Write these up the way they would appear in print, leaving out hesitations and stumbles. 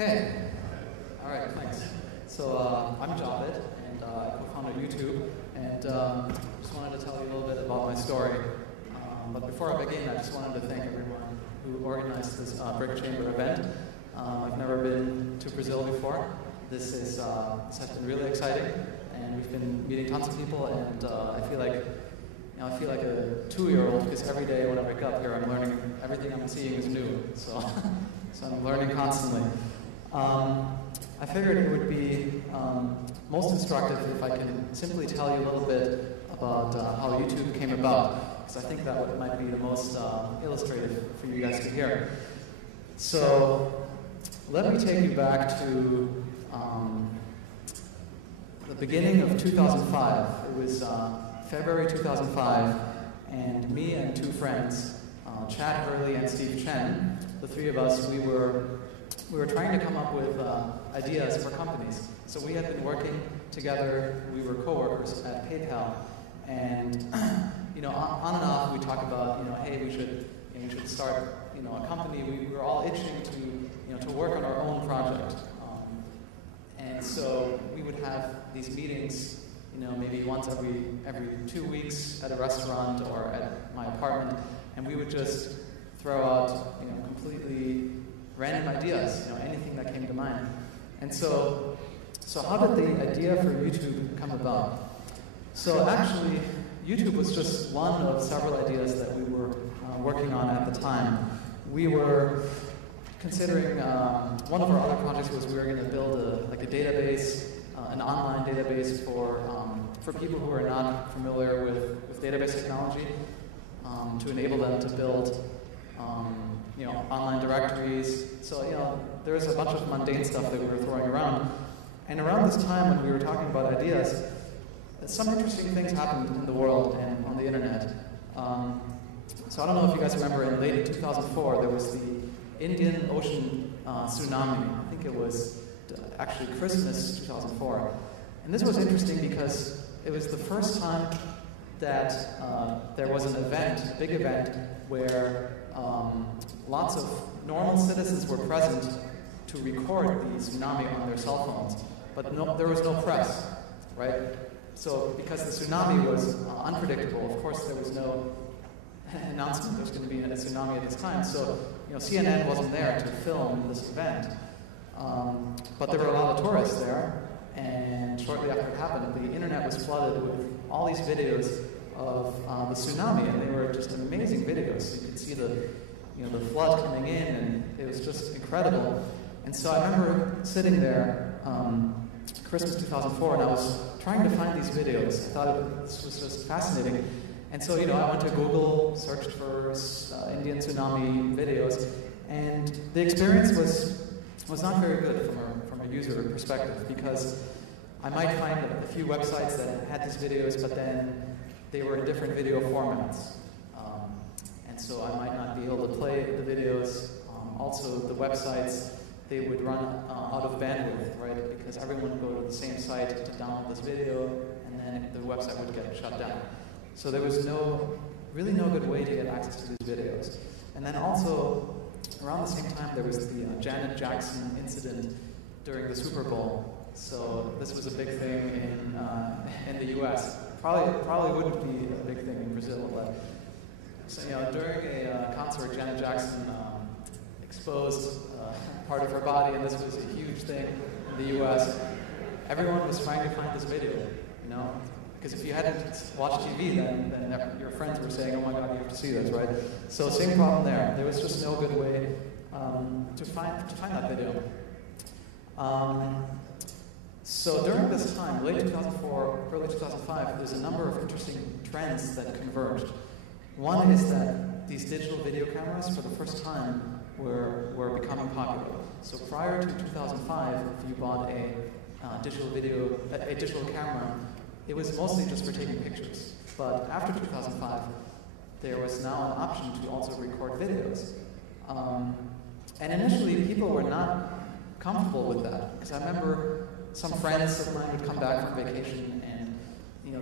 Okay. All right, thanks. So I'm Javed, and I co-founded YouTube, and just wanted to tell you a little bit about my story. But before I begin, I just wanted to thank everyone who organized this BRICChamber event. I've never been to Brazil before. This has been really exciting, and we've been meeting tons of people, and I feel like a 2-year-old, because every day when I wake up here, I'm learning. Everything I'm seeing is new, so I'm learning constantly. I figured it would be most instructive if I can simply tell you a little bit about how YouTube came about, because I think that might be the most illustrative for you guys to hear. So let me take you back to the beginning of 2005. It was February 2005, and me and 2 friends, Chad Hurley and Steve Chen, the 3 of us, we were trying to come up with ideas for companies. So we had been working together. We were coworkers at PayPal, and on and off we talk about hey, we should start a company. We were all itching to work on our own project, and so we would have these meetings, maybe once every 2 weeks at a restaurant or at my apartment, and we would just throw out completely random ideas, anything that came to mind. And so how did the idea for YouTube come about? So actually, YouTube was just one of several ideas that we were working on at the time. We were considering, one of our other projects was we were going to build a database, an online database for people who are not familiar with database technology, to enable them to build online directories. So, there was a bunch of mundane stuff that we were throwing around. And around this time when we were talking about ideas, some interesting things happened in the world and on the internet. So I don't know if you guys remember, in late 2004, there was the Indian Ocean tsunami. I think it was actually Christmas 2004. And this was interesting because it was the first time that there was an event, a big event, where lots of normal citizens were present to record the tsunami on their cell phones, but there was no press, right? So because the tsunami was unpredictable, of course there was no announcement there's going to be a tsunami at this time, so CNN wasn't there to film this event. But there were a lot of tourists there, and shortly after it happened, the internet was flooded with all these videos of the tsunami, and they were just amazing videos. You could see the flood coming in, and it was just incredible. And so I remember sitting there, Christmas 2004, and I was trying to find these videos. I thought this was just fascinating. And so, I went to Google, searched for Indian tsunami videos, and the experience was not very good from a user perspective, because I might find a few websites that had these videos, but then they were in different video formats. And so I might not be able to play the videos. Also, the websites, they would run out of bandwidth, right? Because everyone would go to the same site to download this video, and then the website would get shut down. So there was really no good way to get access to these videos. And then also, around the same time, there was the Janet Jackson incident during the Super Bowl. So this was a big thing in the U.S. Probably wouldn't be a big thing in Brazil, but so during a concert, Janet Jackson exposed part of her body, and this was a huge thing in the U.S. Everyone was trying to find this video, because if you hadn't watched TV, then your friends were saying, "Oh my God, you have to see this," right? So same problem there. There was just no good way to find that video. So during this time, late 2004, early 2005, there's a number of interesting trends that converged. One is that these digital video cameras, for the first time, were becoming popular. So prior to 2005, if you bought a digital camera, it was mostly just for taking pictures. But after 2005, there was now an option to also record videos. And initially, people were not comfortable with that, because I remember some friends of mine would come back from vacation, and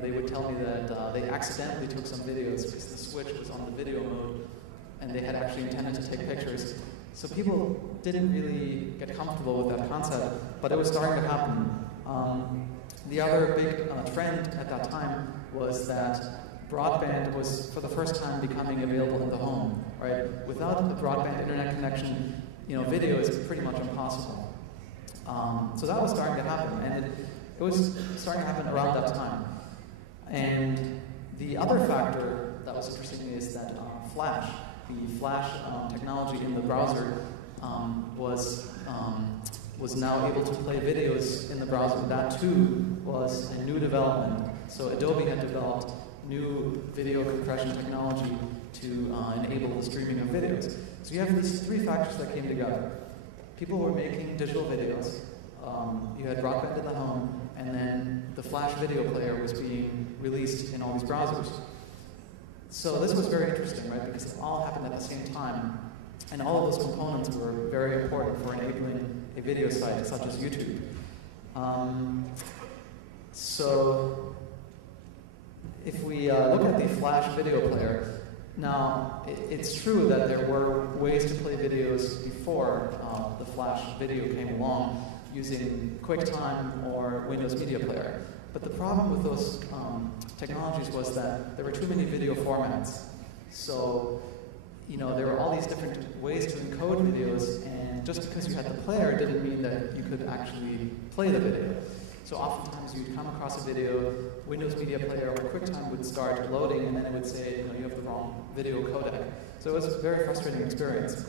they would tell me that they accidentally took some videos because the switch was on the video mode, and they had actually intended to take pictures. So people didn't really get comfortable with that concept, but it was starting to happen. The other big trend at that time was that broadband was, for the first time, becoming available in the home. Right? Without a broadband internet connection, video is pretty much impossible. So that was starting to happen, and it was starting to happen around that time. And the other factor that was interesting to me is that Flash, the Flash technology in the browser, was now able to play videos in the browser. That too was a new development. So Adobe had developed new video compression technology to enable the streaming of videos. So you have these three factors that came together. People were making digital videos. You had broadband in the home, and then the Flash video player was being released in all these browsers. So this was very interesting, right? Because it all happened at the same time, and all of those components were very important for enabling a video site such as YouTube. So if we look at the Flash video player, now it's true that there were ways to play videos before the Flash video came along using QuickTime or Windows Media Player. But the problem with those technologies was that there were too many video formats. So, there were all these different ways to encode videos, and just because you had the player didn't mean that you could actually play the video. So oftentimes you'd come across a video, Windows Media Player or QuickTime would start loading, and then it would say, you have the wrong video codec. So it was a very frustrating experience.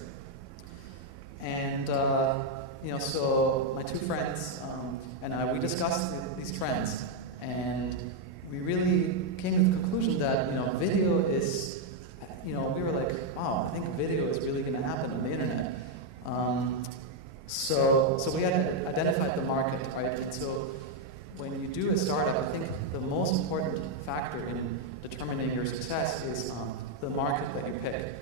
And so my two friends and I, we discussed these trends, and we really came to the conclusion that video is, we were like, wow, I think video is really going to happen on the internet. So we had identified the market, right? And so when you do a startup, I think the most important factor in determining your success is the market that you pick,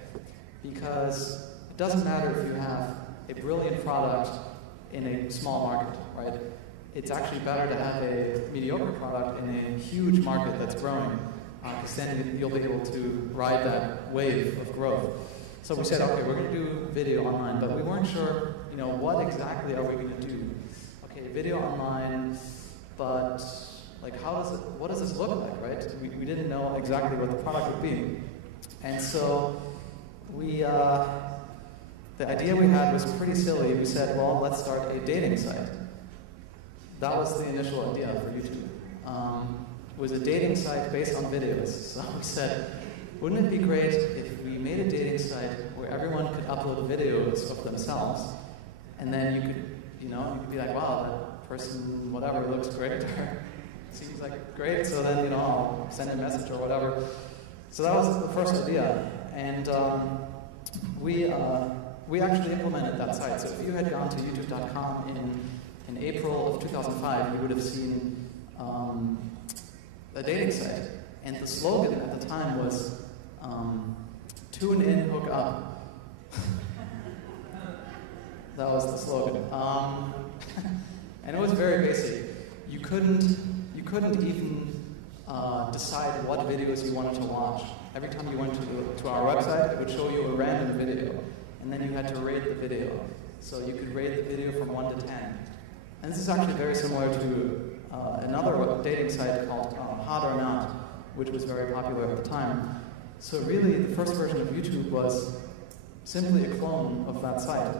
because it doesn't matter if you have a brilliant product in a small market, right? It's actually better to have a mediocre product in a huge market that's growing, because then you'll be able to ride that wave of growth. So we said, okay, we're going to do video online, but we weren't sure, what exactly are we going to do? Okay, video online, but what does this look like, right? We didn't know exactly what the product would be, and so the idea we had was pretty silly. We said, well, let's start a dating site. That was the initial idea for YouTube. It was a dating site based on videos. So we said, wouldn't it be great if we made a dating site where everyone could upload videos of themselves, and then you could be like, wow, that person, whatever, looks great, or seems like great, so then, I'll send a message or whatever. So that was the first idea, and we actually implemented that site. So if you had gone to youtube.com in April of 2005, you would have seen a dating site. And the slogan at the time was, tune in, hook up. That was the slogan. And it was very basic. You couldn't even decide what videos you wanted to watch. Every time you went to our website, it would show you a random video. And then you had to rate the video. So you could rate the video from 1 to 10. And this is actually very similar to another dating site called Hot or Not, which was very popular at the time. So really, the first version of YouTube was simply a clone of that site.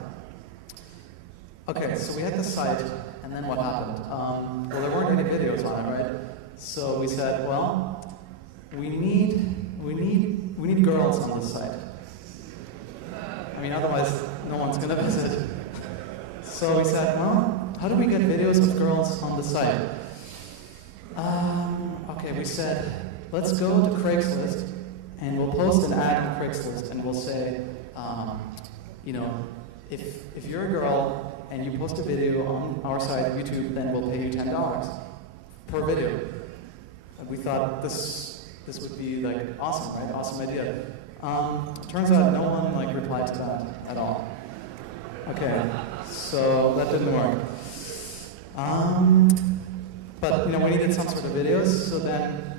Okay, so we had this site, and then what happened? Well, there weren't any videos on it, right? So we said, well, we need girls on this site. I mean, otherwise, no one's going to visit. So we said, well, how do we get videos of girls on the site? Okay, we said, let's go to Craigslist, and we'll post an ad on Craigslist, and we'll say, if you're a girl and you post a video on our site, YouTube, then we'll pay you $10 per video. And we thought this would be awesome, right? Awesome idea. Turns out no one replied to that at all. Okay, so that didn't work. But we needed some sort of videos. So then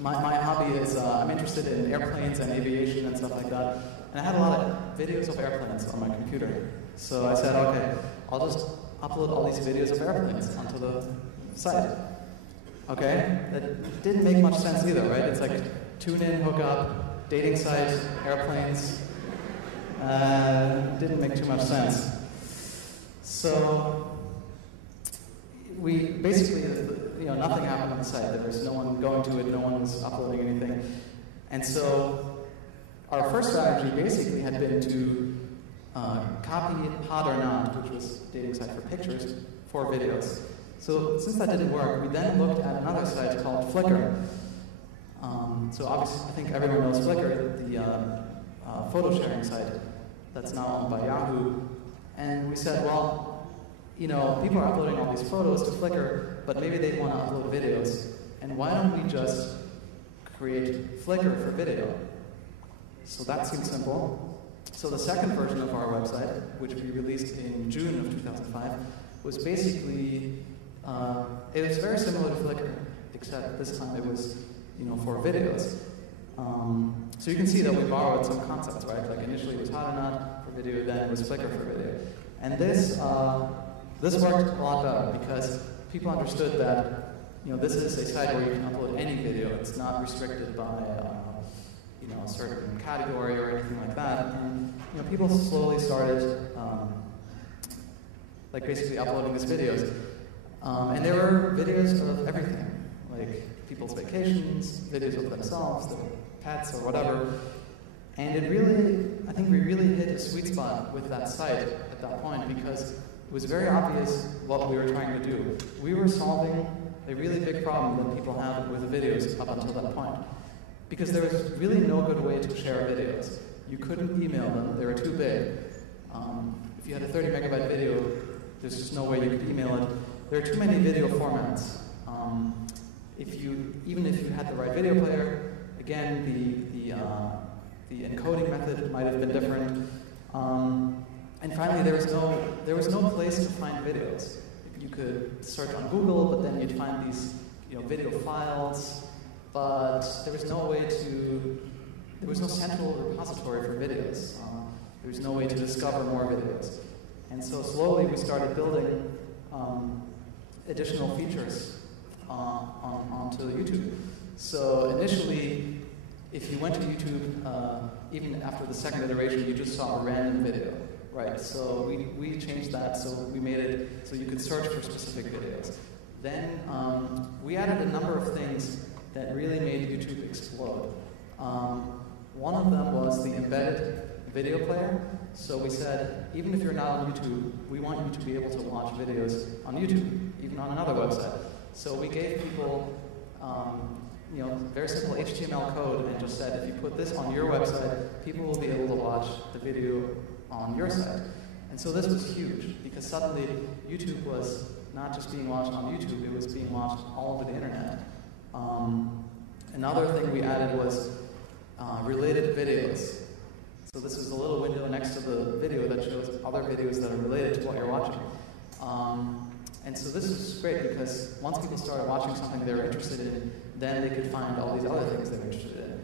my hobby is I'm interested in airplanes and aviation and stuff like that. And I had a lot of videos of airplanes on my computer. So I said, okay, I'll just upload all these videos of airplanes onto the site. Okay, that didn't make much sense either, right? It's like tune in, hook up, dating site, airplanes. Didn't make too much sense. So we basically, nothing happened on the site. There was no one going to it, no one was uploading anything. And so our first strategy basically had been to copy Hot or Not, which was a dating site for pictures, for videos. So since that didn't work, we then looked at another site called Flickr. So obviously, I think everyone knows Flickr, the photo sharing site that's now owned by Yahoo. And we said, well, people are uploading all these photos to Flickr, but maybe they want to upload videos. And why don't we just create Flickr for video? So that seemed simple. So the second version of our website, which we released in June of 2005, was basically, it was very similar to Flickr, except this time it was, for videos. So you can see that we borrowed some concepts, right? Like initially it was Hot or Not for video, then it was Flickr for video. And this worked a lot better because people understood that, this is a site where you can upload any video. It's not restricted by, a certain category or anything like that. And, people slowly started, basically uploading these videos. And there were videos of everything, like people's vacations, videos of themselves, their pets, or whatever. And it really, I think we really hit a sweet spot with that site at that point because it was very obvious what we were trying to do. We were solving a really big problem that people had with the videos up until that point. Because there was really no good way to share videos. You couldn't email them, they were too big. If you had a 30 megabyte video, there's just no way you could email it. There are too many video formats. Even if you had the right video player, again, the encoding method might have been different. And finally, there was no place to find videos. You could search on Google, but then you'd find these video files. But there was no way there was no central repository for videos. There was no way to discover more videos. And so slowly we started building additional features onto YouTube. So initially, if you went to YouTube, even after the second iteration, you just saw a random video, right? So we changed that, so we made it so you could search for specific videos. Then we added a number of things that really made YouTube explode. One of them was the embedded video player. So we said, even if you're not on YouTube, we want you to be able to watch videos on YouTube, even on another website. So we gave people, very simple HTML code and just said, if you put this on your website, people will be able to watch the video on your site. And so this was huge, because suddenly YouTube was not just being watched on YouTube, it was being watched all over the internet. Another thing we added was related videos. So this is a little window next to the video that shows other videos that are related to what you're watching. And so this is great because once people started watching something they were interested in, then they could find all these other things they were interested in.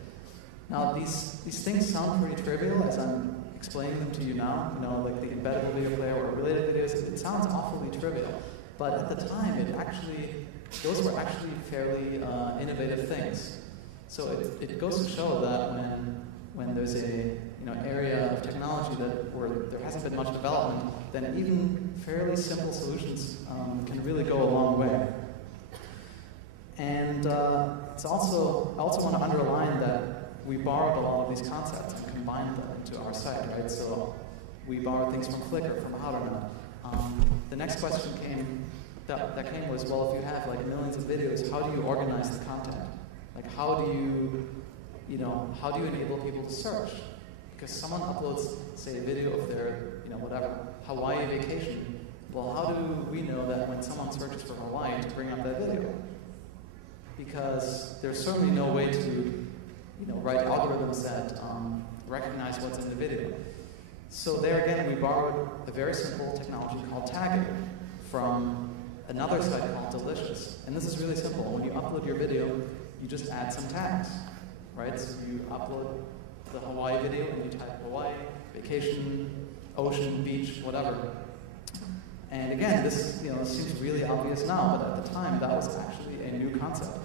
Now these things sound pretty trivial as I'm explaining them to you now, like the embeddable video player or related videos. It sounds awfully trivial, but at the time those were actually fairly innovative things. So it goes to show that when there's a area of technology where there hasn't been much development, then even fairly simple solutions can really go a long way. And I also want to underline that we borrowed a lot of these concepts and combined them into our site, right? So we borrowed things from Flickr, from Hot or Not. The next question that came was, well, if you have like millions of videos, how do you organize the content? Like how do you enable people to search? Because someone uploads, say, a video of their, whatever, Hawaii vacation. Well, how do we know that when someone searches for Hawaii to bring up that video? Because there's certainly no way to, write algorithms that recognize what's in the video. So there again, we borrowed a very simple technology called tagging from another site called Delicious. And this is really simple. When you upload your video, you just add some tags, right? So you upload the Hawaii video and you type Hawaii. Hawaii, vacation, ocean, beach, whatever. And again, this seems really obvious now, but at the time that was actually a new concept.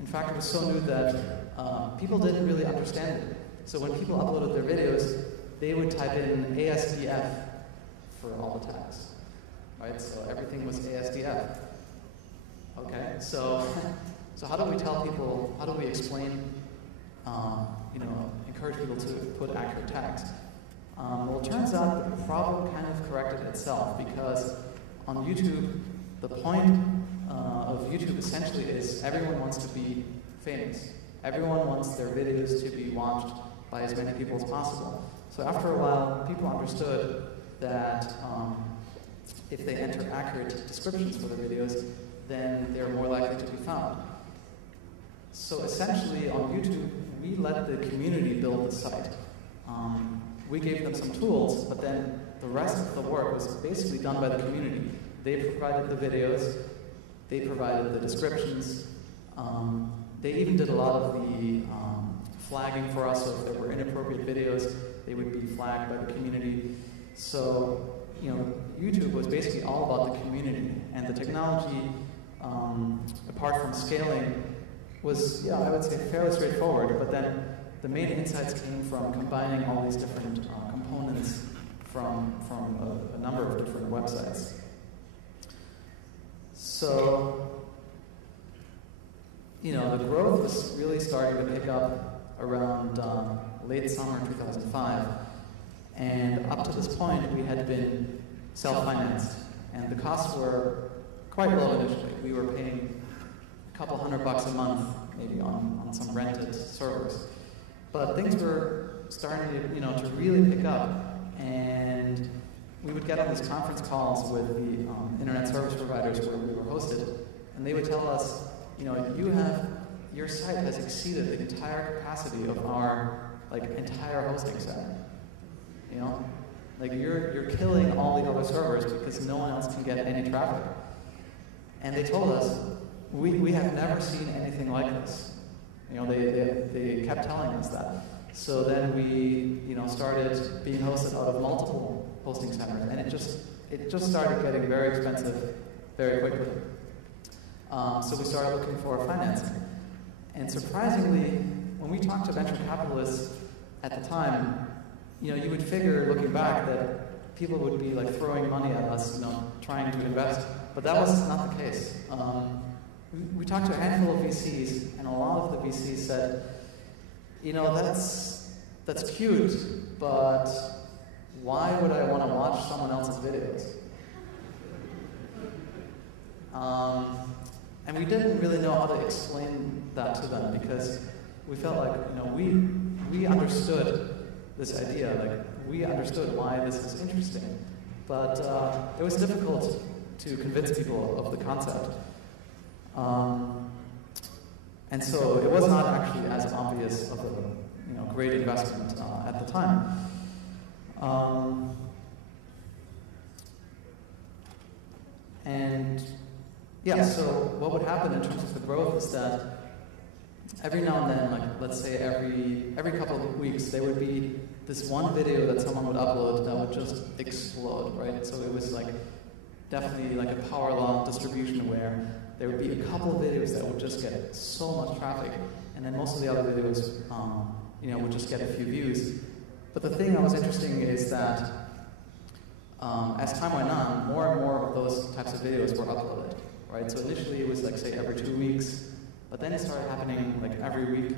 In fact, it was so new that people didn't really understand it. So when people uploaded their videos, they would type in ASDF for all the tags, right? So everything was ASDF. Okay, so how do we tell people? How do we explain? Encourage people to put accurate tags. Well, it turns out the problem kind of corrected itself, because on YouTube, the point of YouTube essentially is everyone wants to be famous. Everyone wants their videos to be watched by as many people as possible. So after a while, people understood that if they enter accurate descriptions for their videos, then they're more likely to be found. So essentially, on YouTube, we let the community build the site. We gave them some tools, but then the rest of the work was basically done by the community. They provided the videos, they provided the descriptions, they even did a lot of the flagging for us, so if there were inappropriate videos, they would be flagged by the community. So, YouTube was basically all about the community, and the technology, apart from scaling, was, I would say, fairly straightforward, but then the main insights came from combining all these different components from a number of different websites. So, the growth was really starting to pick up around late summer 2005, and up to this point we had been self-financed, and the costs were quite low initially. We were paying a couple $100 a month, maybe on some rented servers. But things were starting to really pick up, and we would get on these conference calls with the internet service providers where we were hosted, and they would tell us, your site has exceeded the entire capacity of our entire hosting center. You're killing all the other servers because no one else can get any traffic. And they told us, we have never seen anything like this. They kept telling us that. So then we, started being hosted out of multiple hosting centers, and it just started getting very expensive very quickly. So we started looking for financing. And surprisingly, when we talked to venture capitalists at the time, you would figure, looking back, that people would be throwing money at us, trying to invest. But that was not the case. We talked to a handful of VCs, and a lot of the VCs said, that's cute, but why would I want to watch someone else's videos? And we didn't really know how to explain that to them, because we felt like, we understood this idea, we understood why this was interesting, but it was difficult to convince people of the concept. And so it was not actually as obvious of a great investment at the time. So what would happen in terms of the growth is that every now and then, let's say every couple of weeks, there would be this one video that someone would upload that would just explode, right? So it was definitely a power law distribution where there would be a couple of videos that would just get so much traffic, and then most of the other videos, would just get a few views. But the thing that was interesting is that as time went on, more and more of those types of videos were uploaded, right? So initially it was say every 2 weeks, but then it started happening every week,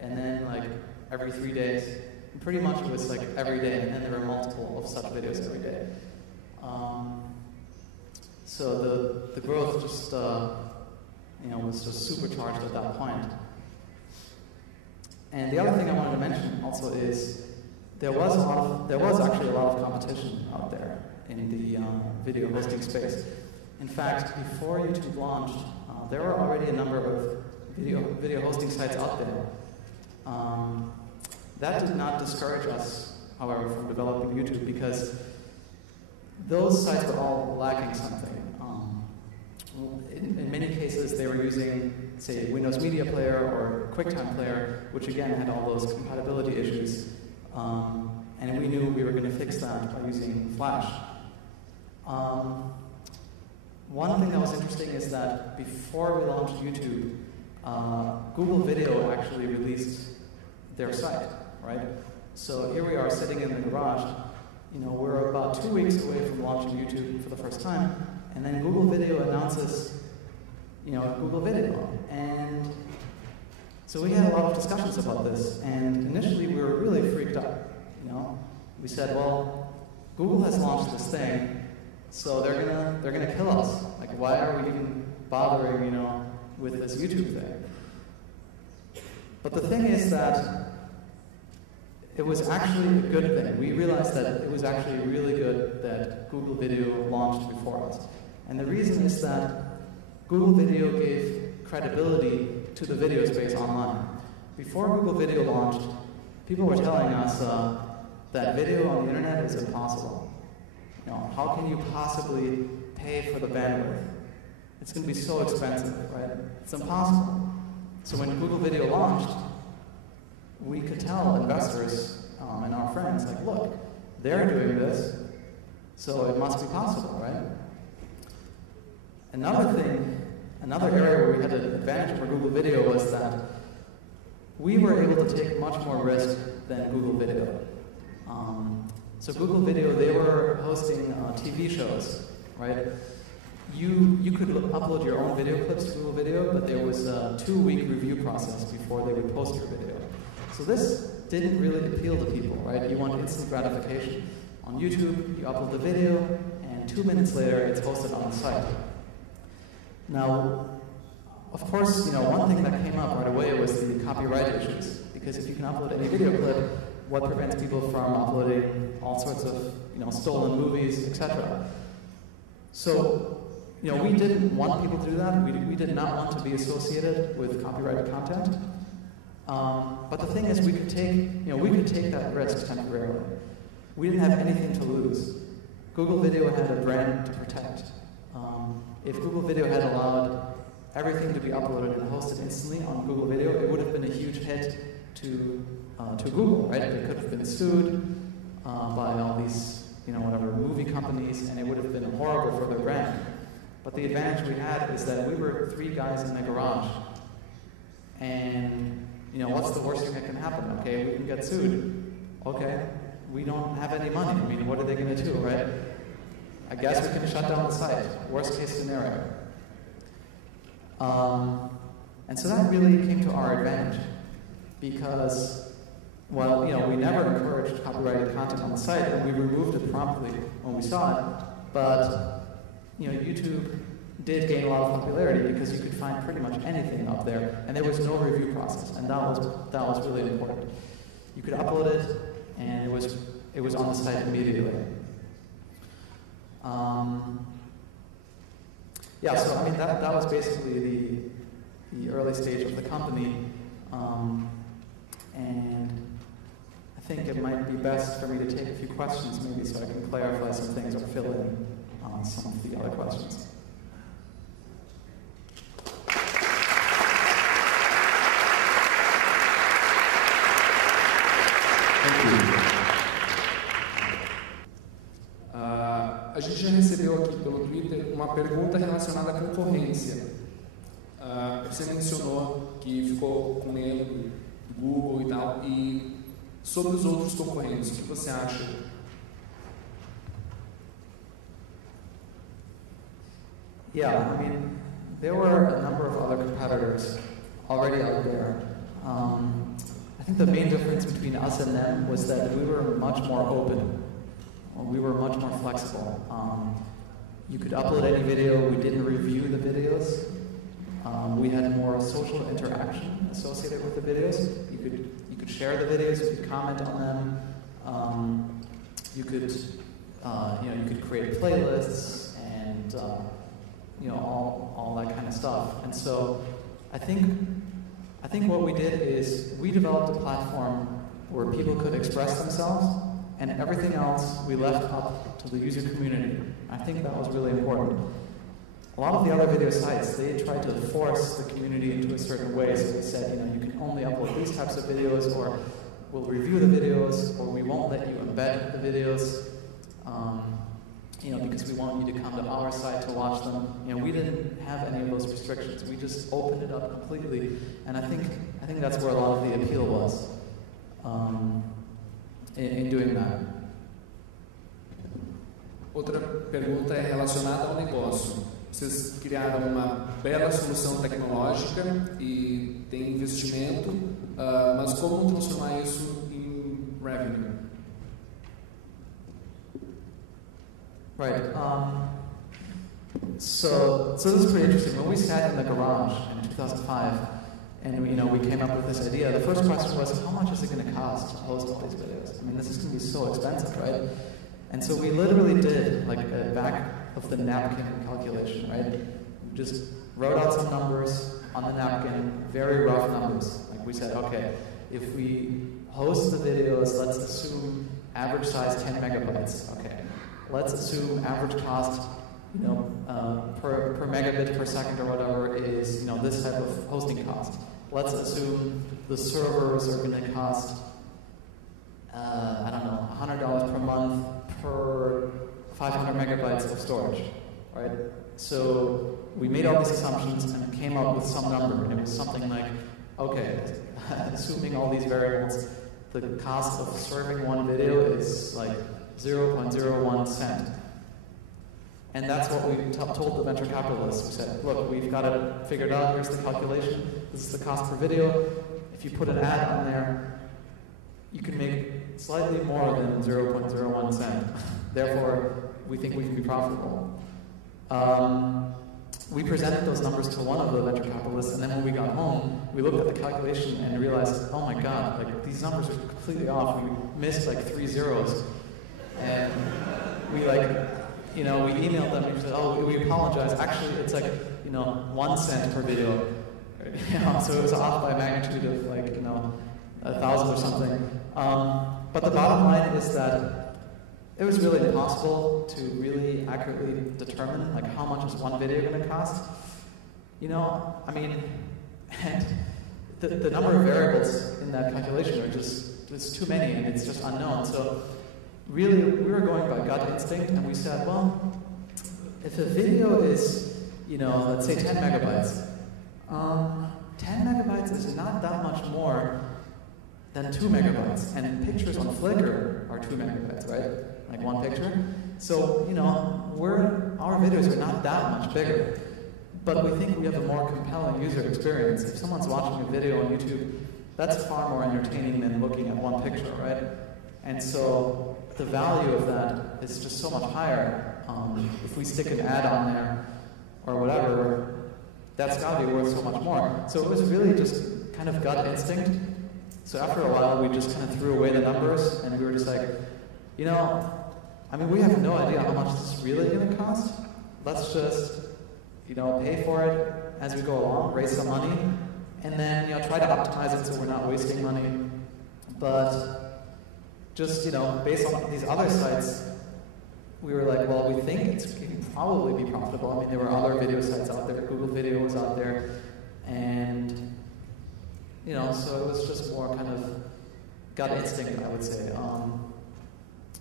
and then every 3 days. And pretty much it was every day, and then there were multiple of such videos every day. So the growth just was just supercharged at that point. And the other thing I wanted to mention also is there was actually a lot of competition out there in the video hosting space. In fact, before YouTube launched, there were already a number of video hosting sites out there. That did not discourage us, however, from developing YouTube, because those sites were all lacking something. In many cases, they were using, say, Windows Media Player or QuickTime Player, which again had all those compatibility issues. and we knew we were going to fix that by using Flash. One thing that was interesting is that before we launched YouTube, Google Video actually released their site, right? So here we are sitting in the garage. You know, we're about 2 weeks away from launching YouTube for the first time, and then Google Video announces, you know, Google Video. And so we had a lot of discussions about this, and initially we were really freaked out, you know? We said, well, Google has launched this thing, so they're gonna kill us. Like, why are we even bothering, you know, with this YouTube thing? But the thing is that it was actually a good thing. We realized that it was actually really good that Google Video launched before us. And the reason is that Google Video gave credibility to the video space online. Before Google Video launched, people were telling us that video on the internet is impossible. You know, how can you possibly pay for the bandwidth? It's going to be so expensive, right? It's impossible. So when Google Video launched, we could tell investors and our friends, like, look, they're doing this, so it must be possible, right? Another area where we had an advantage for Google Video was that we were able to take much more risk than Google Video. So Google Video, they were hosting TV shows, right? You could upload your own video clips to Google Video, but there was a 2-week review process before they would post your video. So this didn't really appeal to people, right? You want instant gratification. On YouTube, you upload the video, and 2 minutes later, it's posted on the site. Now, of course, you know, one thing that came up right away was the copyright issues, because if you can upload any video clip, what prevents people from uploading all sorts of, you know, stolen movies, etc. So, you know, we didn't want people to do that. We did not want to be associated with copyrighted content. But the thing is, we could take that risk temporarily. We didn't have anything to lose. Google Video had a brand to protect. If Google Video had allowed everything to be uploaded and hosted instantly on Google Video, it would have been a huge hit to Google, right? They could have been sued by all these, you know, whatever movie companies, and it would have been horrible for their brand. But the advantage we had is that we were 3 guys in the garage, and you know, what's the worst thing that can happen? Okay, we can get sued. Okay, we don't have any money. I mean, what are they going to do, right? I guess we can shut down the site. Worst case scenario. And so that really came to our advantage because, well, you know, we never encouraged copyrighted content on the site, and we removed it promptly when we saw it. But you know, YouTube did gain a lot of popularity because you could find pretty much anything up there, and there was no review process, and that was really important. You could upload it, and it was on the site immediately. Yeah, so I mean that was basically the early stage of the company, and I think it might be best for me to take a few questions maybe so I can clarify some things or fill in some of the other questions. A gente já recebeu aqui pelo Twitter uma pergunta relacionada à concorrência. Você mencionou que ficou com medo do Google e tal, e sobre os outros concorrentes, o que você acha? Yeah, I mean, there were a number of other competitors already out there. I think the main difference between us and them was that we were much more open. We were much more flexible. You could upload any video. We didn't review the videos. We had more social interaction associated with the videos. You could share the videos. You could comment on them. You could create playlists and all that kind of stuff. And so I think what we did is we developed a platform where people could express themselves, and everything else we left up to the user community. I think that was really important. A lot of the other video sites, they tried to force the community into a certain way. So they said, you know, you can only upload these types of videos, or we'll review the videos, or we won't let you embed the videos, because we want you to come to our site to watch them. We didn't have any of those restrictions. We just opened it up completely, and I think that's where a lot of the appeal was in doing that. Outra pergunta é relacionada ao negócio. Vocês criaram uma bela solução tecnológica e tem investimento, mas como transformar isso em revenue? Right. So this is pretty interesting. When we sat in the garage in 2005, and we came up with this idea, the first question was, how much is it going to cost to host all these videos? I mean, this is going to be so expensive, right? And so we literally did like a back of the napkin calculation, right? We just wrote out some numbers on the napkin, very rough numbers. Like we said, okay, if we host the videos, let's assume average size 10 megabytes. Okay, let's assume average cost, per megabit per second or whatever is, this type of hosting cost. Let's assume the servers are going to cost, $100 per month per 500 megabytes of storage, right? So we made all these assumptions and came up with some number, and it was something like, okay, assuming all these variables, the cost of serving one video is like 0.01 cent. And that's what we told the venture capitalists. We said, look, we've got it figured out, here's the calculation, this is the cost per video. If you put an ad on there, you can make slightly more than 0.01 cent. Therefore, we think we can be profitable. We presented those numbers to one of the venture capitalists, and then when we got home, we looked at the calculation and realized, oh my God, like these numbers are completely off. We missed like 3 zeros. And we we emailed them and we said, oh, we apologize. Actually, it's like, 1 cent per video. So it was off by a magnitude of 1,000 or something. But the bottom line is that it was really impossible to really accurately determine how much is one video going to cost. And the number of variables in that calculation are it's too many, and it's just unknown. So really, we were going by gut instinct, and we said, well, if a video is, let's say 10 megabytes, 10 megabytes is not that much more than 2 megabytes, and pictures on Flickr are 2 megabytes, right? Like one picture. So, our videos are not that much bigger, but we think we have a more compelling user experience. If someone's watching a video on YouTube, that's far more entertaining than looking at one picture, right? And so the value of that is just so much higher. If we stick an ad on there or whatever, that's got to be worth so much more. So it was really just kind of gut instinct. So after a while, we just kind of threw away the numbers, and we were just like, we have no idea how much this is really going to cost. Let's just, pay for it as we go along, raise some money, and then, try to optimize it so we're not wasting money. But just, based on these other sites, we were like, well, we think it can probably be profitable. There were other video sites out there, Google Video was out there, and so it was just more kind of gut instinct, I would say.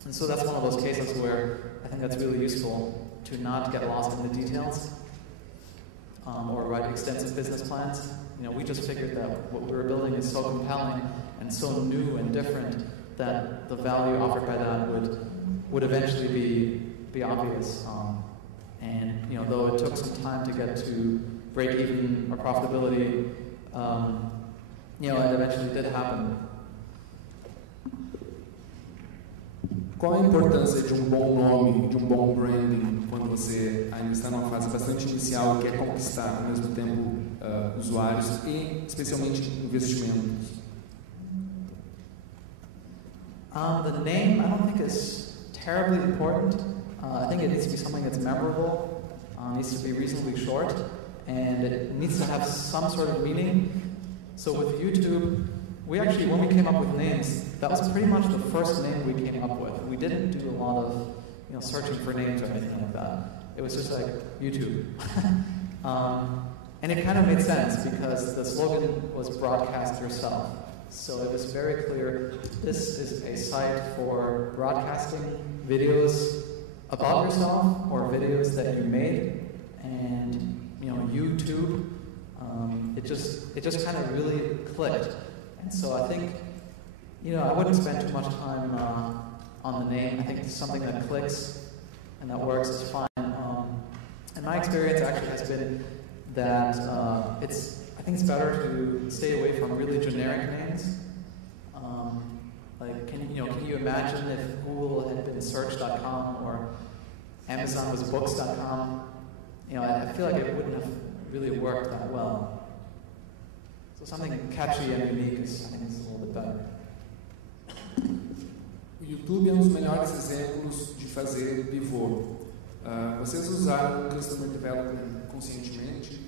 And so that's one of those cases where I think that's really useful to not get lost in the details or write extensive business plans. We just figured that what we were building is so compelling and so new and different that the value offered by that would eventually be obvious. And though it took some time to get to break even or profitability, it eventually did happen. Qual a importância de bom nome, de bom branding, quando você ainda está numa fase bastante inicial e quer conquistar, ao mesmo tempo, usuários e, especialmente, investimentos? The name, I don't think is terribly important. I think it needs to be something that's memorable, needs to be reasonably short, and it needs to have some sort of meaning. So with YouTube, we actually, when we came up with names, that was pretty much the first name we came up with. We didn't do a lot of, searching for names or anything like that. It was just like YouTube. And it kind of made sense because the slogan was broadcast yourself. So it was very clear, this is a site for broadcasting videos about yourself or videos that you made, and YouTube. It just kind of really clicked, and so I think I wouldn't spend too much time on the name. I think it's something that clicks and that works is fine. And my experience actually has been that I think it's better to stay away from really generic names. Like, can you imagine if Google had been search.com or Amazon was books.com? I feel like it wouldn't have really worked that well. So something catchy and unique I think is a little bit better. O YouTube é um dos melhores exemplos de fazer pivô. Vocês usaram Customer Development conscientemente?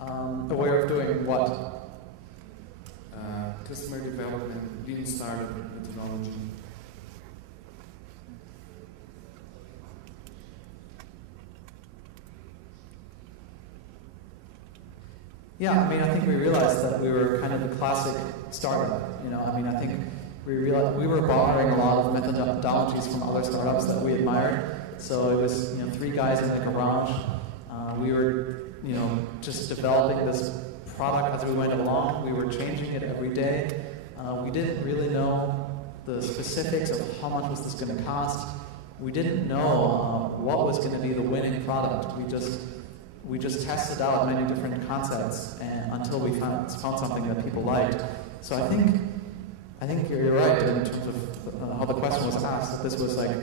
Aware of doing what? Customer Development, Lean Startup methodology. Yeah, I think we realized that we were kind of the classic startup. I think we realized we were borrowing a lot of methodologies from other startups that we admired. So it was, 3 guys in the garage. We were, just developing this product as we went along. We were changing it every day. We didn't really know the specifics of how much was this going to cost. We didn't know what was going to be the winning product. We just tested out many different concepts until we found something that people liked. So I think you're right in terms of how the question was asked, that this was like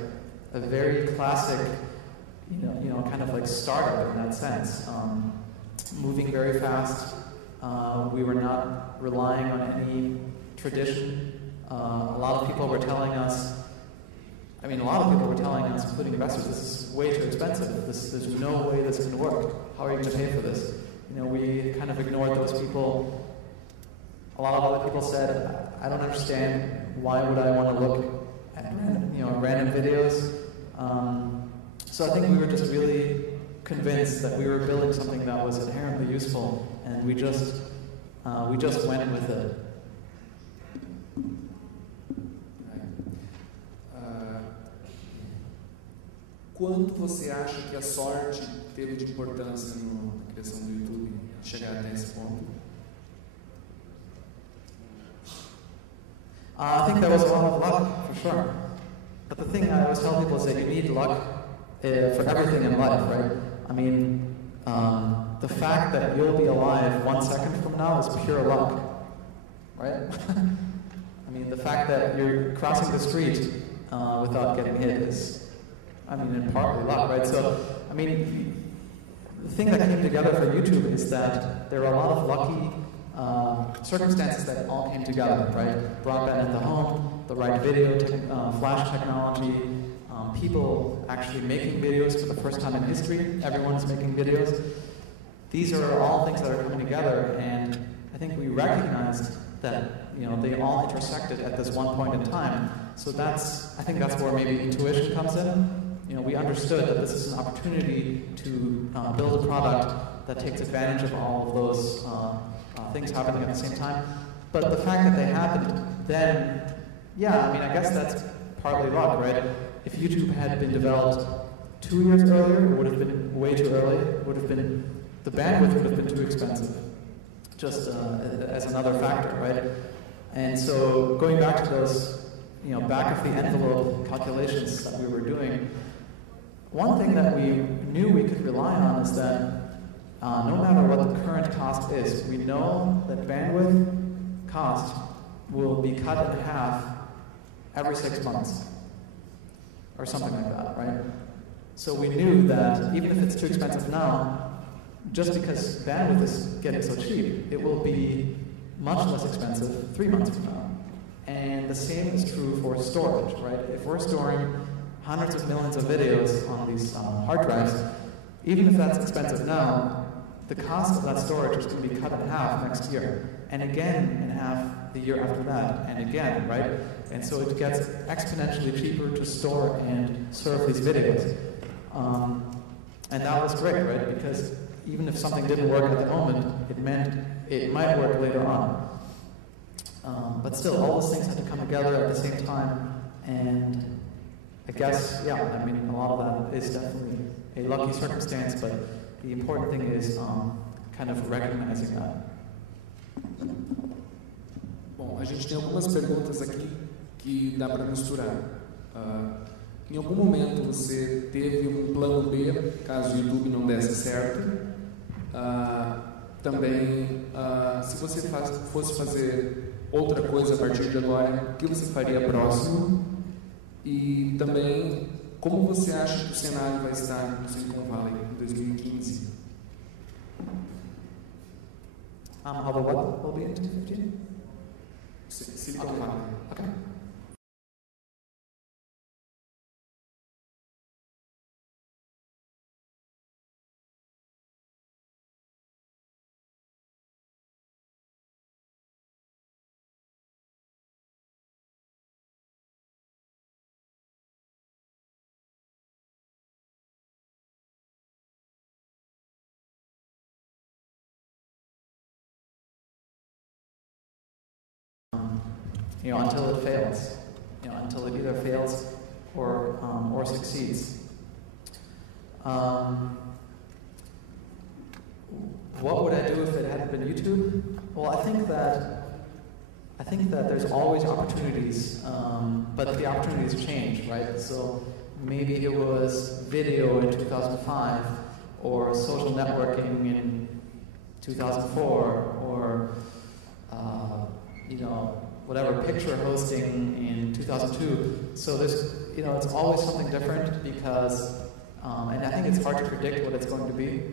a very classic, kind of like startup in that sense. Moving very fast. We were not relying on any tradition. A lot of people were telling us, including investors, this is way too expensive. There's no way this can work. How are you going to pay for this? We kind of ignored those people. A lot of other people said, I don't understand, why would I want to look at random videos? So I think we were just really convinced that we were building something that was inherently useful, and we just went with it. Quanto você acha que a sorte teve de importância na criação do YouTube chegar até esse ponto? I think there was a lot of luck, for sure. But the thing I always tell people is that you need luck for everything in life, right? The fact that you'll be alive 1 second from now is pure luck, right? The fact that you're crossing the street without getting hit is, partly luck, right? So, the thing that came together for YouTube is that there are a lot of lucky circumstances that all came together, right? Broadband at the home, the right video, flash technology, people actually making videos for the first time in history. Everyone's making videos. These are all things that are coming together, and I think we recognized that they all intersected at this one point in time. So I think that's where maybe intuition comes in. We understood that this is an opportunity to build a product that takes advantage of all of those things happening at the same time. But the fact that they happened then, I guess that's partly luck, right? If YouTube had been developed 2 years earlier, it would have been way too early. The bandwidth would have been too expensive, just as another factor, right? And so going back to those, back of the envelope calculations that we were doing, one thing that we knew we could rely on is that no matter what the current cost is, we know that bandwidth cost will be cut in half every 6 months, or something like that, right? So we knew that even if it's too expensive now, just because bandwidth is getting so cheap, it will be much less expensive 3 months from now. And the same is true for storage, right? If we're storing hundreds of millions of videos on these hard drives, even if that's expensive now, the cost of that storage is going to be cut in half next year, and again in half the year after that, and again, right? And so it gets exponentially cheaper to store and serve these videos. And that was great, right? Because even if something didn't work at the moment, it meant it might work later on. But still, all those things have to come together at the same time, and I guess, yeah, I mean, a lot of that is definitely a lucky circumstance, but the important thing is kind of recognizing that. Bom, a gente tem algumas perguntas aqui que dá para misturar. Em algum momento você teve um plano B, caso o YouTube não desse certo? Também, se você fosse fazer outra coisa a partir de agora, o que você faria próximo? E também, como você acha que o cenário vai estar no Silicon Valley em 2015? How the what will be in 2015? Silicon Valley. Okay. Until it fails, until it either fails or succeeds. What would I do if it hadn't been YouTube? Well, I think that there's always opportunities, but the opportunities change, right? So maybe it was video in 2005, or social networking in 2004, or whatever, picture hosting in 2002. So there's, it's always something different because, and I think it's hard to predict what it's going to be.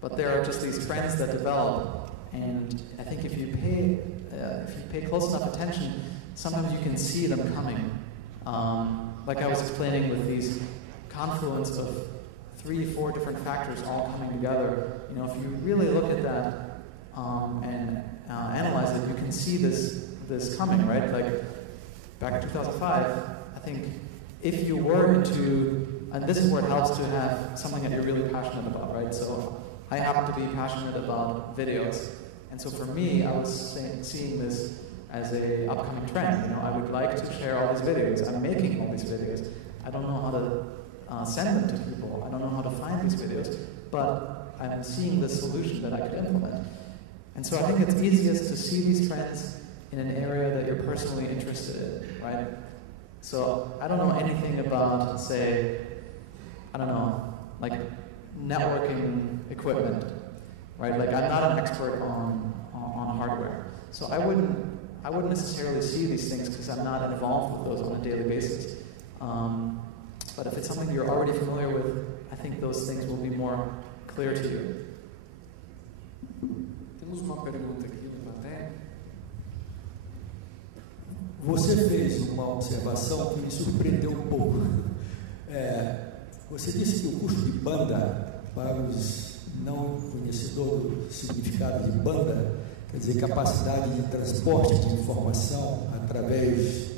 But there are just these trends that develop, and I think if you pay close enough attention, sometimes you can see them coming. Like I was explaining, with these confluence of 3-4 different factors all coming together. If you really look at that and analyze it, you can see this coming, right? Like back in 2005, I think if you were into, and this is where it helps to have something that you're really passionate about, right? So I happen to be passionate about videos, and so for me, I was seeing this as a upcoming trend. I would like to share all these videos. I'm making all these videos. I don't know how to send them to people. I don't know how to find these videos, but I'm seeing the solution that I could implement. And so I think it's easiest to see these trends in an area that you're personally interested in, right? So I don't know anything about, say, I don't know, like networking equipment, right? Like I'm not an expert on hardware. So I wouldn't necessarily see these things because I'm not involved with those on a daily basis. But if it's something you're already familiar with, I think those things will be more clear to you. Temos uma pergunta aqui na plateia. Você fez uma observação que me surpreendeu um pouco. Você disse que o custo de banda, para os não conhecedores do significado de banda, quer dizer, capacidade de transporte de informação através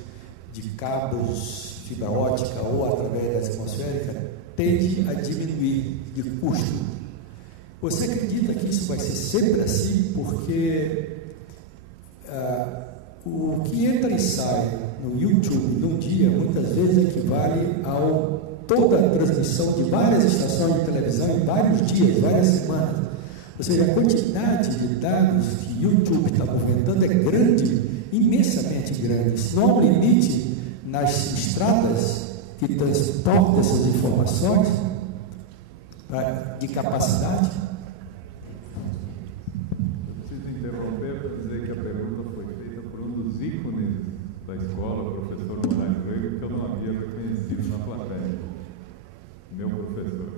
de cabos, fibra ótica ou através da atmosférica, tende a diminuir de custo. Você acredita que isso vai ser sempre assim? Porque o que entra e sai no YouTube num dia, muitas vezes equivale a toda a transmissão de várias estações de televisão em vários dias, várias semanas. Ou seja, a quantidade de dados que o YouTube está movimentando é grande, imensamente grande. Se não há um limite nas estradas que transportam essas informações de capacidade. Eu preciso interromper para dizer que a pergunta foi feita por um dos ícones da escola, o professor Moraes Veiga, que eu não havia reconhecido na plateia. Meu professor.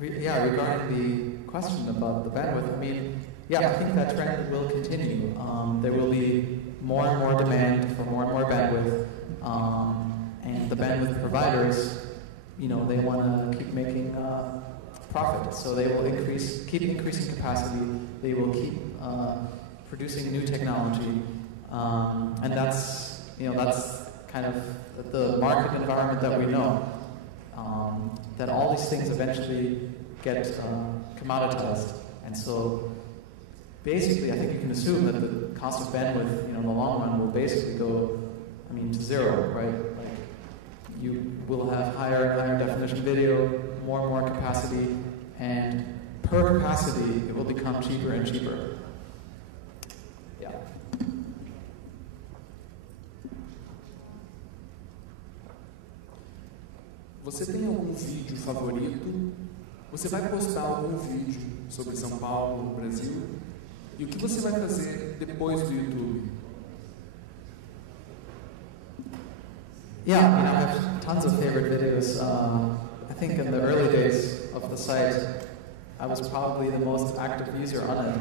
Yeah, regarding the question about the bandwidth, I mean, yeah, I think that trend will continue. There will be more and more demand for more and more bandwidth, and the bandwidth providers, they want to keep making profit, so they will keep increasing capacity. They will keep producing new technology, and that's that's kind of the market environment that we know. That all these things eventually get commoditized. And so basically, I think you can assume that the cost of bandwidth, in the long run, will basically go, to zero, right? Like, you will have higher and higher definition video, more and more capacity, and per capacity, it will become cheaper and cheaper. Yeah. Você tem algum vídeo favorito? Você vai postar algum vídeo sobre São Paulo, Brasil? E o que você vai fazer depois do YouTube? Yeah, I have tons of favorite videos. I think in the early days of the site, I was probably the most active user on it.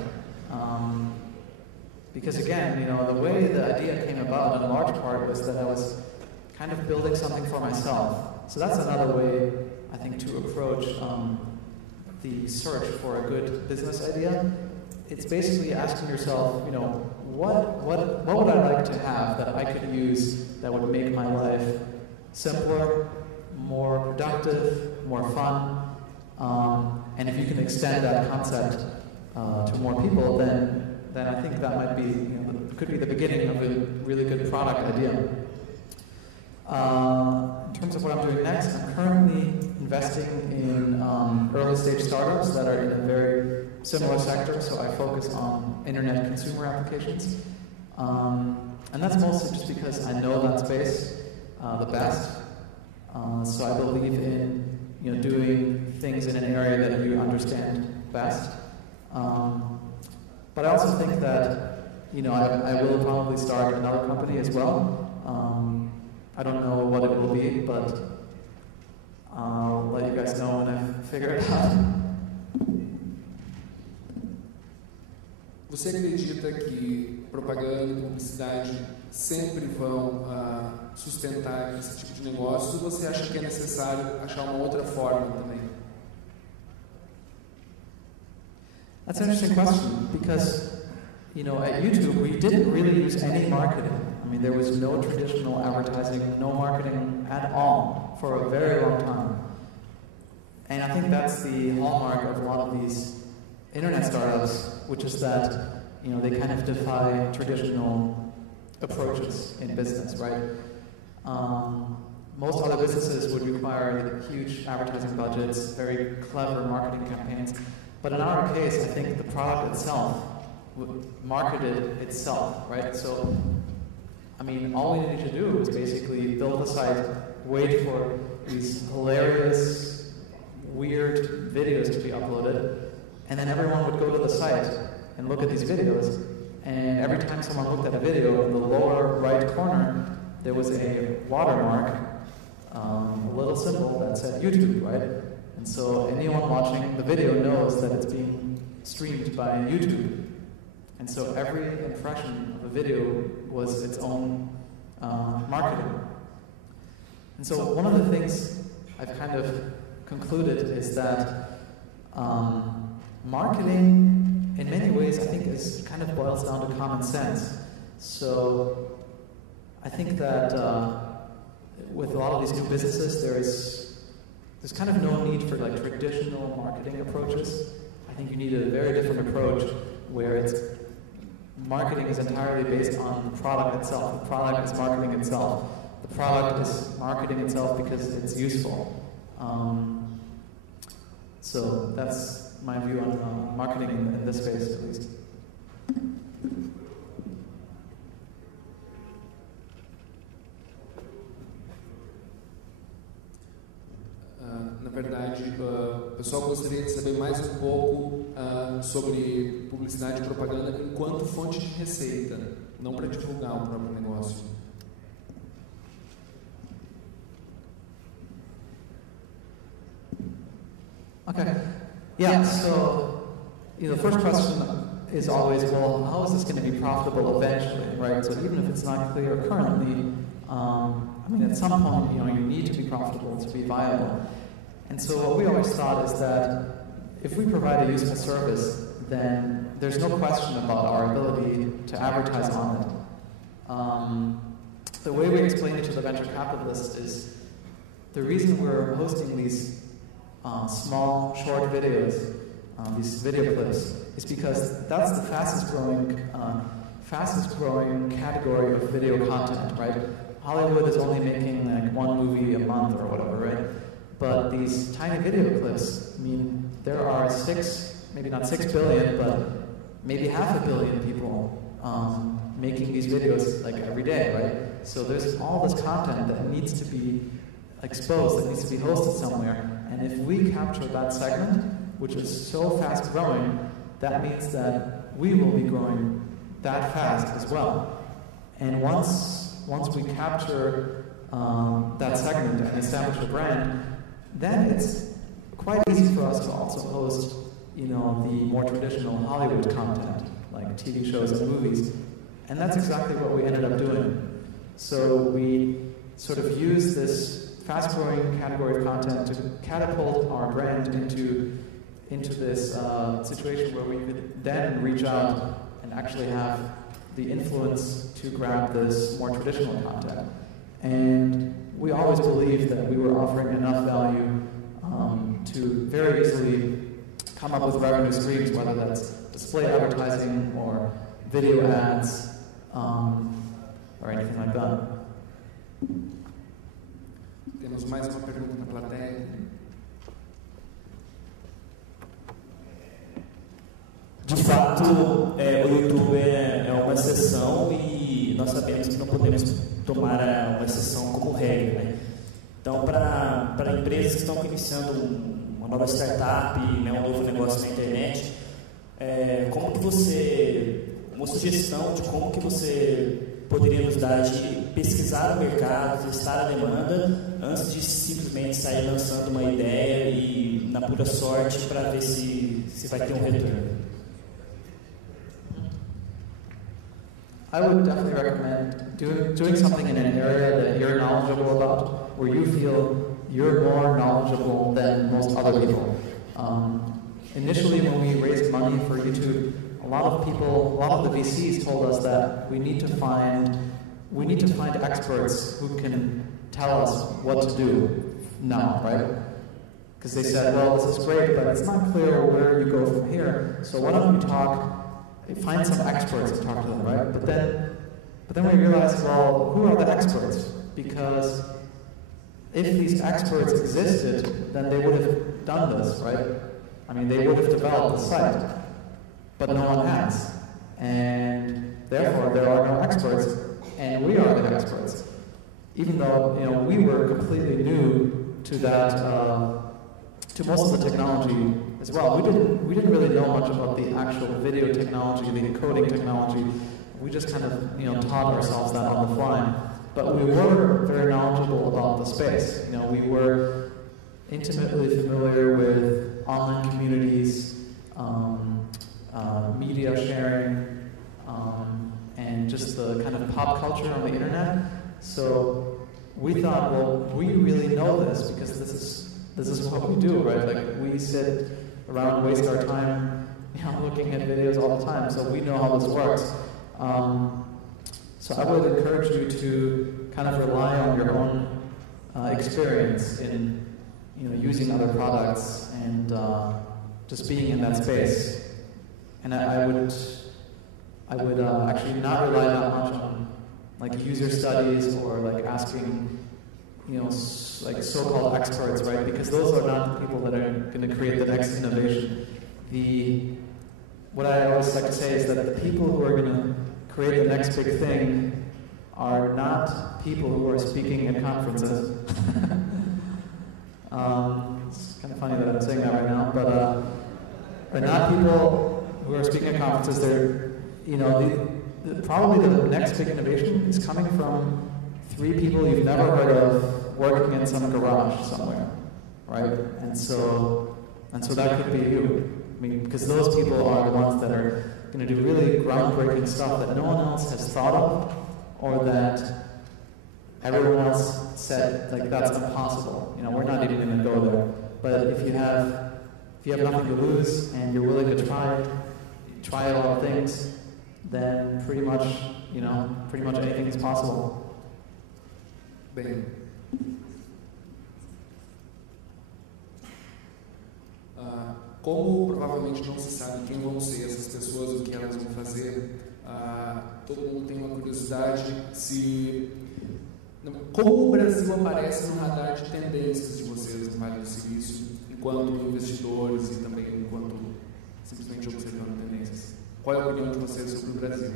Because again, the way the idea came about in large part was that I was kind of building something for myself. So that's another way, I think, to approach the search for a good business idea. It's basically asking yourself, what would I like to have that I could use that would make my life simpler, more productive, more fun, and if you can extend that concept to more people, then I think that might be, could be the beginning of a really good product idea. In terms of what I'm doing next, I'm currently investing in early stage startups that are in a very similar sector, so I focus on internet consumer applications. And that's mostly just because I know that space the best. So I believe in doing things in an area that you understand best. But I also think that I will probably start another company as well. I don't know what it will be, but I'll let you guys know when I figure it out. Você acredita que propaganda e publicidade sempre vão sustentar esse tipo de negócios, ou você acha que é necessário achar uma outra forma também? That's an interesting question, because at YouTube we didn't really use any marketing. There was no traditional advertising, no marketing at all for a very long time. And I think that's the hallmark of a lot of these internet startups, which is that they kind of defy traditional approaches in business, right? Most other businesses would require huge advertising budgets, very clever marketing campaigns. But in our case, I think the product itself marketed itself, right? So, all we needed to do was basically build the site, wait for these hilarious, weird videos to be uploaded, and then everyone would go to the site and look at these videos, and every time someone looked at a video, in the lower right corner, there was a watermark, a little symbol that said YouTube, right? And so anyone watching the video knows that it's being streamed by YouTube. And so every impression of a video was its own marketing. And so one of the things I've kind of concluded is that marketing, in many ways, I think kind of boils down to common sense. So I think that with a lot of these new businesses, there's kind of no need for traditional marketing approaches. I think you need a very different approach where marketing is entirely based on the product itself. The product is marketing itself. The product is marketing itself because it's useful. So that's my view on marketing in this space, at least. Na verdade, o pessoal gostaria de saber mais um pouco sobre publicidade e propaganda enquanto fonte de receita, não para divulgar o próprio negócio. Okay. Yeah, so the first question is always, well, how is this going to be profitable eventually, right? So even if it's not clear currently, at some point, you need to be profitable to be viable. And so what we always thought is that if we provide a useful service, then there's no question about our ability to advertise on it. the way we explain it to the venture capitalists is the reason we're hosting these small, short videos, these video clips, is because that's the fastest growing category of video content, right? Hollywood is only making like one movie a month or whatever, right? But these tiny video clips, I mean, there are maybe not 6 billion, but maybe 500 million people making these videos like every day, right? So there's all this content that needs to be exposed, that needs to be hosted somewhere. And if we capture that segment, which is so fast growing, that means that we will be growing that fast as well. And once we capture that segment and establish a brand, then it's quite easy for us to also host, the more traditional Hollywood content, like TV shows and movies. And that's exactly what we ended up doing. So we sort of use this fast-growing category of content to catapult our brand into this situation where we could then reach out and actually have the influence to grab this more traditional content. And we always believed that we were offering enough value to very easily come up with revenue streams, whether that's display advertising or video ads or anything like that. Temos mais uma pergunta na plateia. De fato, o YouTube é uma exceção e nós sabemos que não podemos tomar uma exceção como regra, né? Então, para empresas que estão iniciando uma nova startup, né, um novo negócio na internet, como que uma sugestão de como que você poderia nos dar de pesquisar o mercado, testar a demanda, antes de simplesmente sair lançando uma ideia e, na pura sorte, para ver se vai ter um retorno? I would definitely recommend doing something in an area that you're knowledgeable about, where you feel you're more knowledgeable than most other people. Initially, when we raised money for YouTube, a lot of the VCs told us that we need to find experts who can tell us what to do now, right? Because they said, well, this is great, but it's not clear where you go from here, so why don't you find some experts and talk to them, right? But then we realized, well, who are the experts? Because if these experts existed, then they would have done this, right? I mean, they would have developed the site, but no one has. And therefore, there are no experts, and we are the experts. Even though, we were completely new to that, to most of the technology as well. We didn't really know much about the actual video technology, the encoding technology. We just kind of, taught ourselves that on the fly. But we were very knowledgeable about the space. We were intimately familiar with online communities, media sharing, and just the kind of pop culture on the internet. So we thought, well, we really know this because this is what we do, right? Like, we sit around and waste our time looking at videos all the time, so we know how this works. So I would encourage you to kind of rely on your own experience in using other products and just being in that space. And I would actually not rely that much on like user studies or like asking like so-called experts, right? Because those are not the people that are going to create the next innovation. What I always like to say is that the people who are going to create the next big thing are not people who are speaking at conferences. It's kind of funny that I'm saying that right now, but they're not people who are speaking at conferences. They're, probably the next big innovation is coming from 3 people you've never heard of working in some garage somewhere, right? And so that could be you. I mean, because those people are the ones that are going to do really groundbreaking stuff that no one else has thought of, or that everyone else said, like, that's impossible. We're not even going to go there. But if you have nothing to lose and you're willing to try a lot of things, then pretty much anything is possible. Bem, como provavelmente não se sabe quem vão ser essas pessoas, o que elas vão fazer, todo mundo tem uma curiosidade como o Brasil aparece no radar de tendências de vocês no Vale do Silício, enquanto investidores e também enquanto simplesmente observando tendências. Qual é a opinião de vocês sobre o Brasil?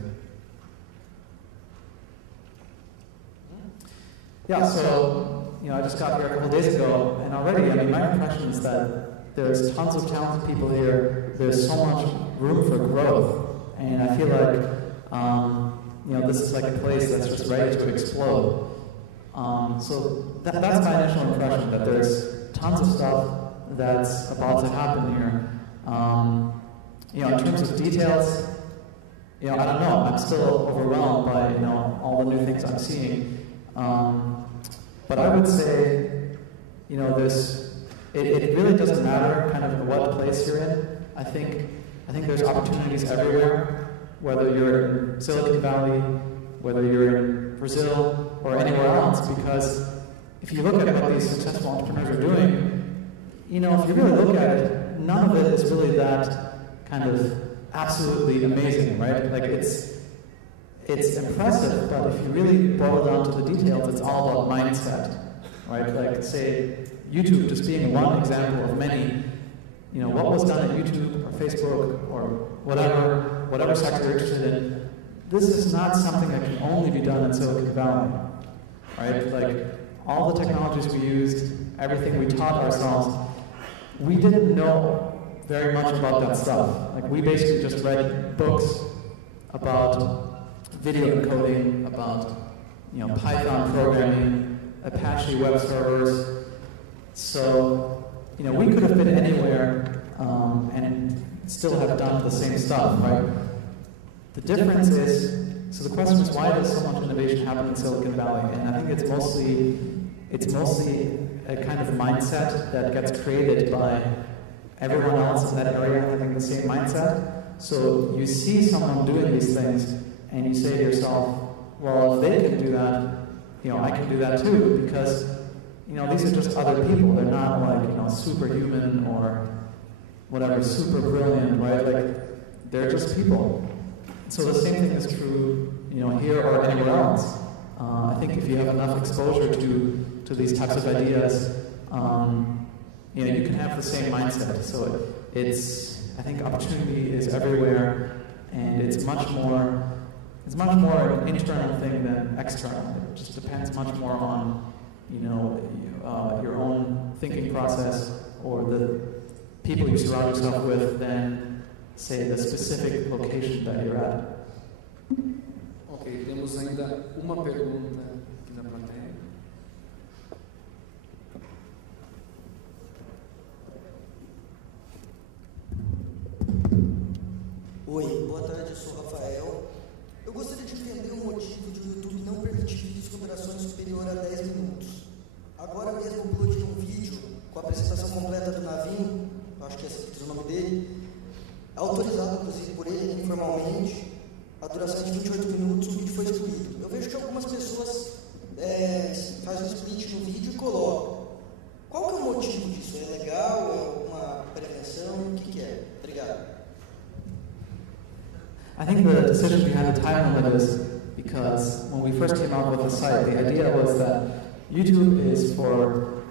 Yeah, so, I just got here a couple days ago, and already, my impression is that there's tons of talented people here, there's so much room for growth, and I feel like, this is like a place that's just ready to explode. So that's my initial impression, that there's tons of stuff that's about to happen here. In terms of details, I don't know, I'm still overwhelmed by, all the new things I'm seeing. But I would say, it really doesn't matter kind of what place you're in. I think there's opportunities everywhere, whether you're in Silicon Valley, whether you're in Brazil, or anywhere else, because if you look at what these successful entrepreneurs are doing, if you really look at it, none of it is really that kind of absolutely amazing, right? Like it's impressive, but if you really boil it down to the details, it's all about mindset, right? Like, say, YouTube just being one example of many, what was done at YouTube or Facebook or whatever sector you're interested in, this is not something that can only be done in Silicon Valley, right? Like, all the technologies we used, everything we taught ourselves, we didn't know very much about that stuff. Like, we basically just read books about video encoding, about Python programming, Apache web servers. So we could have been anywhere and still have done the same stuff, right? The difference is, so the question is, why does so much innovation happen in Silicon Valley? And I think it's mostly a kind of mindset that gets created by everyone else in that area having the same mindset. So you see someone doing these things, and you say to yourself, well, if they can do that, I can do that too, because, these are just other people. They're not like, superhuman or whatever, super brilliant, right? Like, they're just people. So the same thing is true, here or anywhere else. I think if you have enough exposure to these types of ideas, you can have the same mindset. So I think opportunity is everywhere, and it's much more an internal thing than external. It just depends much more on, your own thinking process or the people you surround yourself with than, say, the specific location that you're at. Ok, temos ainda uma pergunta aqui na plateia. Oi, boa tarde, eu sou o Rafael. Eu gostaria de entender o motivo de o YouTube não permitir vídeos com durações superior a 10 minutos. Agora mesmo eu uploadei um vídeo com a apresentação completa do Navinho, eu acho que é esse o nome dele, autorizado inclusive por ele informalmente, a duração de 28 minutos, o vídeo foi excluído. Eu vejo que algumas pessoas fazem um split no vídeo e colocam. Qual que é o motivo disso? É legal? É alguma prevenção? O que é? Obrigado. I think the decision behind the time limit is because when we first came out with the site, the idea was that YouTube is for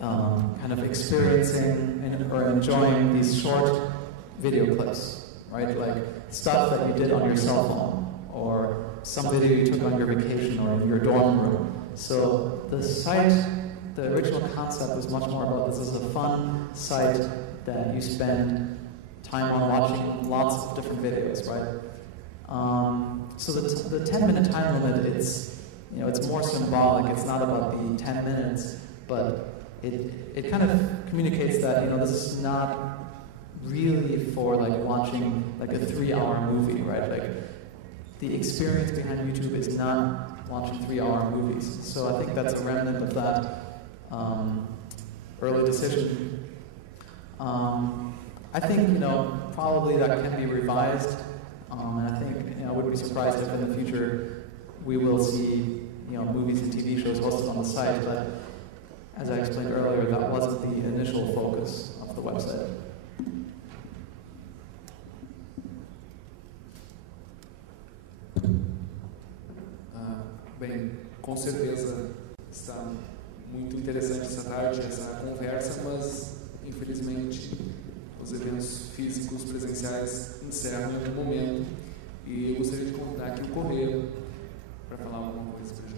kind of experiencing or enjoying these short video clips, right? Like stuff that you did on your cell phone, or some video you took on your vacation or in your dorm room. So the site, the original concept was much more about this is a fun site that you spend time on watching lots of different videos, right? So the 10-minute time limit, it's more symbolic. It's not about the 10 minutes, but it kind of communicates that this is not really for like watching like a 3-hour movie, right? Like the experience behind YouTube is not watching 3-hour movies. So I think that's a remnant of that early decision. I think probably that can be revised. And I think I wouldn't be surprised if in the future we will see movies and TV shows hosted on the site, but as I explained earlier, that wasn't the initial focus of the website. Bem, com certeza está muito interessante essa tarde, essa conversa, mas infelizmente os eventos físicos presenciais encerram em algum momento e eu gostaria de convidar aqui o Correio para falar alguma coisa para a gente.